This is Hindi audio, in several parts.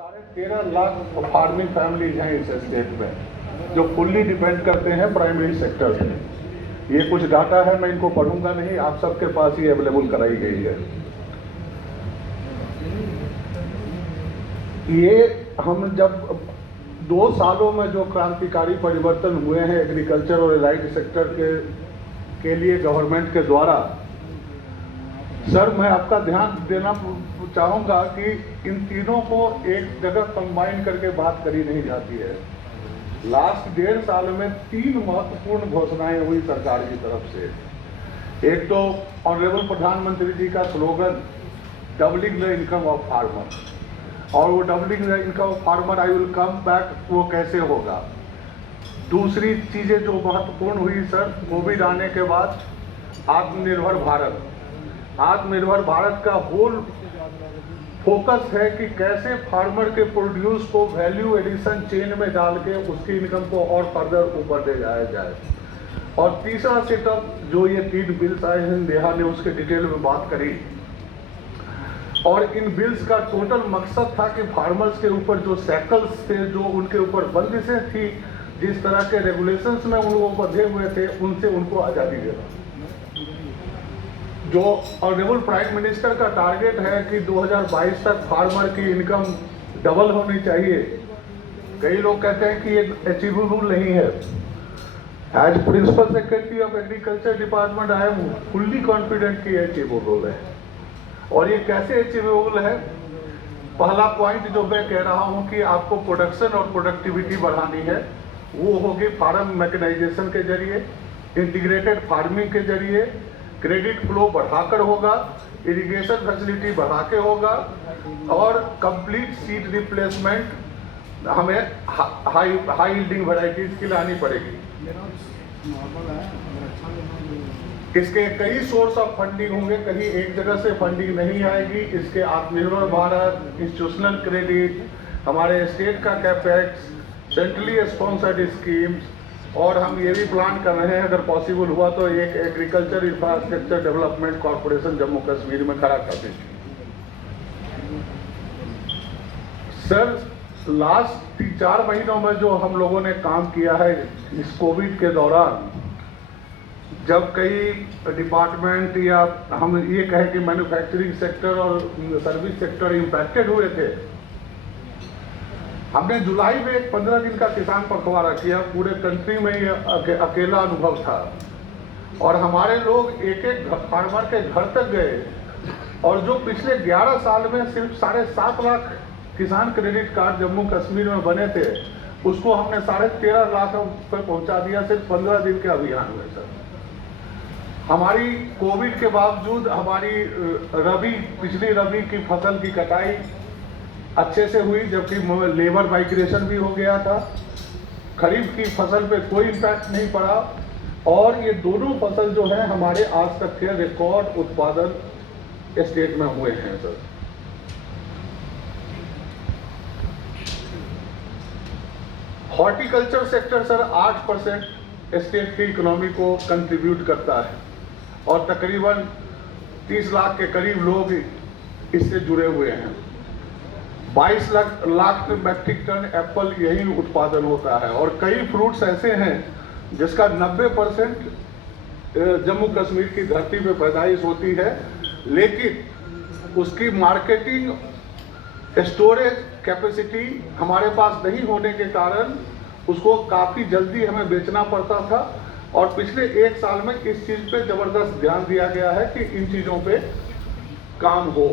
13.5 लाख फार्मिंग फैमिलीज हैं इस स्टेट में जो फुल्ली डिपेंड करते हैं प्राइमरी सेक्टर से। ये कुछ डाटा है, मैं इनको पढ़ूंगा नहीं, आप सबके पास ही अवेलेबल कराई गई है। ये हम जब 2 सालों में जो क्रांतिकारी परिवर्तन हुए हैं एग्रीकल्चर और एलाइड सेक्टर के लिए गवर्नमेंट के द्वारा, सर मैं आपका ध्यान देना चाहूँगा कि इन तीनों को एक जगह कंबाइन करके बात करी नहीं जाती है। लास्ट 1.5 साल में 3 महत्वपूर्ण घोषणाएं हुई सरकार की तरफ से। एक तो ऑनरेबल प्रधानमंत्री जी का slogan doubling the income of farmer, और वो doubling the income of farmer I will come back, वो कैसे होगा। दूसरी चीज़ें जो महत्वपूर्ण हुई सर, कोविड आने के बाद आत्मनिर्भर भारत। आत्मनिर्भर भारत का होल फोकस है कि कैसे फार्मर के प्रोड्यूस को वैल्यू एडिशन चेन में डाल के उसकी इनकम को और फर्दर ऊपर ले जाया जाए। और तीसरा सेटअप जो ये 3 बिल्स आए हैं, नेहा ने उसके डिटेल में बात करी, और इन बिल्स का टोटल मकसद था कि फार्मर्स के ऊपर जो सैकल्स थे, जो उनके ऊपर बंदिशें थी, जिस तरह के रेगुलेशंस में उन लोग बंधे हुए थे, उनसे उनको आज़ादी देना। जो ऑनरेबल प्राइम मिनिस्टर का टारगेट है कि 2022 तक फार्मर की इनकम डबल होनी चाहिए, कई लोग कहते हैं कि ये अचीवेबल नहीं है। As principal secretary of agriculture department I am fully confident कि ये अचीवेबल है। और ये कैसे अचीवेबल है? पहला पॉइंट जो मैं कह रहा हूँ कि आपको प्रोडक्शन और प्रोडक्टिविटी बढ़ानी है, वो होगी फार्म मैकेनाइजेशन के जरिए, इंटीग्रेटेड फार्मिंग के जरिए, क्रेडिट फ्लो बढ़ाकर होगा, इरिगेशन फैसिलिटी बढ़ा के होगा, और कंप्लीट सीड रिप्लेसमेंट हमें हाई यील्डिंग वैरायटीज की लानी पड़ेगी। इसके कई सोर्स ऑफ फंडिंग होंगे, कहीं एक जगह से फंडिंग नहीं आएगी। इसके आत्मनिर्भर भारत, इंस्टीट्यूशनल क्रेडिट, हमारे स्टेट का कैपेक्स, सेंट्रली स्पॉन्सर्ड स्कीम्स, और हम ये भी प्लान कर रहे हैं अगर पॉसिबल हुआ तो एक agriculture infrastructure development corporation Jammu Kashmir में खड़ा कर देंगे। सर लास्ट 4 महीनों में जो हम लोगों ने काम किया है इस कोविड के दौरान, जब कई डिपार्टमेंट या हम ये कहें कि मैन्युफैक्चरिंग सेक्टर और सर्विस सेक्टर इम्पैक्टेड हुए थे, हमने जुलाई में एक 15 दिन का किसान पखवाड़ा किया। पूरे कंट्री में ये अकेला अनुभव था, और हमारे लोग एक एक फार्मर के घर तक गए, और जो पिछले 11 साल में सिर्फ 7.5 लाख किसान क्रेडिट कार्ड जम्मू कश्मीर में बने थे, उसको हमने 13.5 लाख पर पहुंचा दिया सिर्फ 15 दिन के अभियान में। सर हमारी कोविड के बावजूद हमारी पिछली रबी की फसल की कटाई अच्छे से हुई, जबकि लेबर माइग्रेशन भी हो गया था। खरीफ की फसल पे कोई इम्पैक्ट नहीं पड़ा, और ये दोनों फसल जो है हमारे आज तक के रिकॉर्ड उत्पादन स्टेट में हुए हैं। Sir horticulture sector sir 8% state की इकोनॉमी को कंट्रीब्यूट करता है, और तकरीबन 30 लाख के करीब लोग इससे जुड़े हुए हैं। 22 लाख मैट्रिक टन एप्पल यही उत्पादन होता है, और कई फ्रूट्स ऐसे हैं जिसका 90% जम्मू कश्मीर की धरती पे पैदाइश होती है, लेकिन उसकी मार्केटिंग स्टोरेज कैपेसिटी हमारे पास नहीं होने के कारण उसको काफ़ी जल्दी हमें बेचना पड़ता था। और पिछले 1 साल में इस चीज़ पे ज़बरदस्त ध्यान दिया गया है कि इन चीज़ों पे काम हो।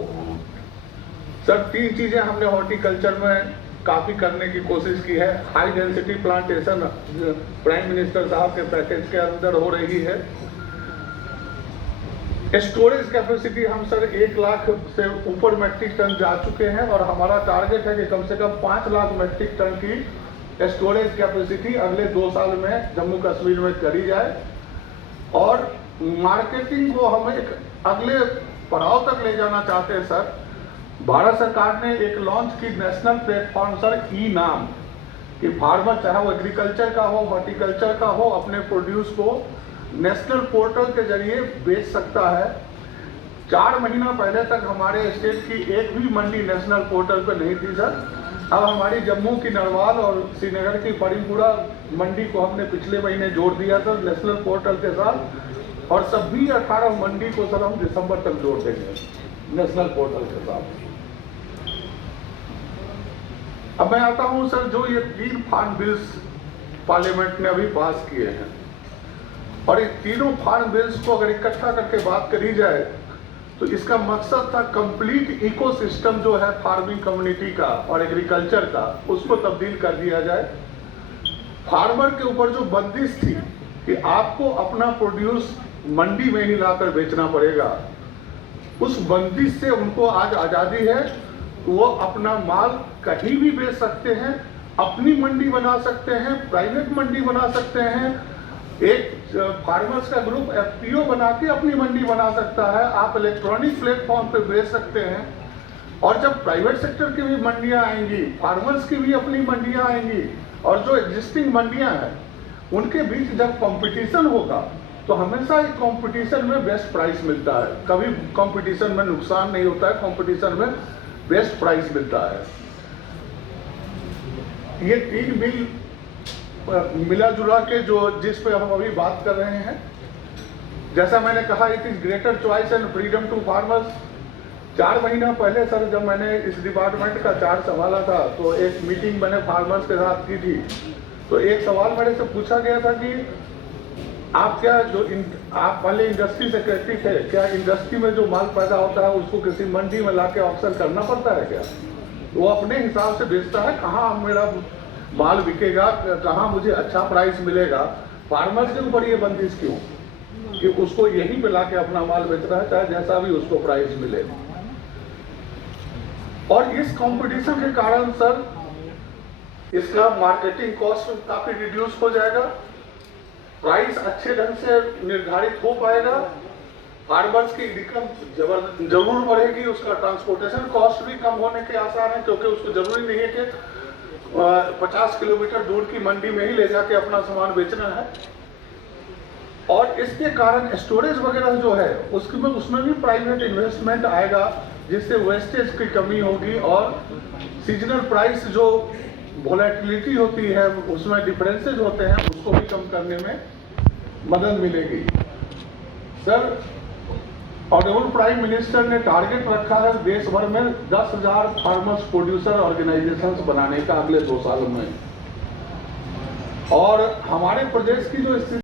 सर 3 चीज़ें हमने हॉर्टिकल्चर में काफ़ी करने की कोशिश की है। High density plantation prime minister साहब के पैकेज के अंदर हो रही है। स्टोरेज कैपेसिटी हम सर 1 लाख से ऊपर मैट्रिक टन जा चुके हैं, और हमारा टारगेट है कि कम से कम 5 लाख मैट्रिक टन की स्टोरेज कैपेसिटी अगले 2 साल में जम्मू कश्मीर में करी जाए। और मार्केटिंग को हम एक अगले पड़ाव तक ले जाना चाहते हैं। सर भारत सरकार ने एक लॉन्च की नेशनल प्लेटफॉर्म सर ई-नाम, कि फार्मर चाहे वो एग्रीकल्चर का हो, हॉर्टिकल्चर का हो, अपने प्रोड्यूस को नेशनल पोर्टल के जरिए बेच सकता है। 4 महीना पहले तक हमारे स्टेट की एक भी मंडी नेशनल पोर्टल पर नहीं थी सर। अब हमारी जम्मू की नरवाल और श्रीनगर की परीपुरा मंडी को हमने पिछले महीने जोड़ दिया था नेशनल पोर्टल के साथ, और सभी 18 मंडी को सर हम दिसंबर तक जोड़ देंगे नेशनल पोर्टल के साथ। अब मैं आता हूं सर, जो ये 3 फार्म बिल्स पार्लियामेंट ने अभी पास किए हैं, और इन तीनों फार्म बिल्स को अगर इकट्ठा करके बात करी जाए तो इसका मकसद था कंप्लीट इकोसिस्टम जो है फार्मिंग कम्युनिटी का और एग्रीकल्चर का, उसको तब्दील कर दिया जाए। फार्मर के ऊपर जो बंदिश थी कि आपको अपना प्रोड्यूस मंडी में ही लाकर बेचना पड़ेगा, उस बंदिश से उनको आज आज़ादी है। वो अपना माल कहीं भी बेच सकते हैं, अपनी मंडी बना सकते हैं, प्राइवेट मंडी बना सकते हैं, एक फार्मर्स का ग्रुप एफपीओ बना के अपनी मंडी बना सकता है, आप इलेक्ट्रॉनिक प्लेटफॉर्म पे बेच सकते हैं। और जब प्राइवेट सेक्टर की भी मंडियां आएंगी, फार्मर्स की भी अपनी मंडियां आएंगी, और जो एग्जिस्टिंग मंडियां हैं उनके बीच जब कंपटीशन होगा तो हमेशा एक कंपटीशन में बेस्ट प्राइस मिलता है, कभी कंपटीशन में नुकसान नहीं होता है, कंपटीशन में बेस्ट प्राइस मिलता है। ये 3 बिल मिला जुला के जो जिस पे हम अभी बात कर रहे हैं, जैसा मैंने कहा it is greater choice and freedom to farmers. 4 महीना पहले सर जब मैंने इस डिपार्टमेंट का चार्ज संभाला था तो एक मीटिंग मैंने फार्मर्स के साथ की थी, तो एक सवाल मेरे से पूछा गया था कि आप क्या आप पहले इंडस्ट्री सेक्रेटरी थे, क्या इंडस्ट्री में जो माल पैदा होता है उसको किसी मंडी में लाके ऑक्शन करना पड़ता है क्या? वो अपने हिसाब से बेचता है, कहाँ मेरा माल बिकेगा, कहाँ मुझे अच्छा प्राइस मिलेगा। फार्मर्स के ऊपर ये बंदिश क्यों कि उसको यहीं पे लाके अपना माल बेचना है, चाहे जैसा भी उसको प्राइस मिले। और इस कंपटीशन के कारण सर इसका मार्केटिंग कॉस्ट काफी रिड्यूस हो जाएगा, प्राइस अच्छे ढंग से निर्धारित हो पाएगा, फार्मर्स की इनकम जरूर बढ़ेगी, उसका ट्रांसपोर्टेशन कॉस्ट भी कम होने के आसार हैं, क्योंकि उसको जरूरी नहीं है कि 50 किलोमीटर दूर की मंडी में ही ले जाके अपना सामान बेचना है। और इसके कारण स्टोरेज वगैरह जो है उसमें भी प्राइवेट इन्वेस्टमेंट आएगा, जिससे वेस्टेज की कमी होगी, और सीजनल प्राइस जो वोलेटिलिटी होती है उसमें डिफरेंसेस होते हैं उसको भी कम करने में मदद मिलेगी। सर ऑनरेबल प्राइम मिनिस्टर ने टारगेट रखा है देश भर में 10,000 फार्मर्स प्रोड्यूसर ऑर्गेनाइजेशंस बनाने का अगले 2 सालों में, और हमारे प्रदेश की जो स्थिति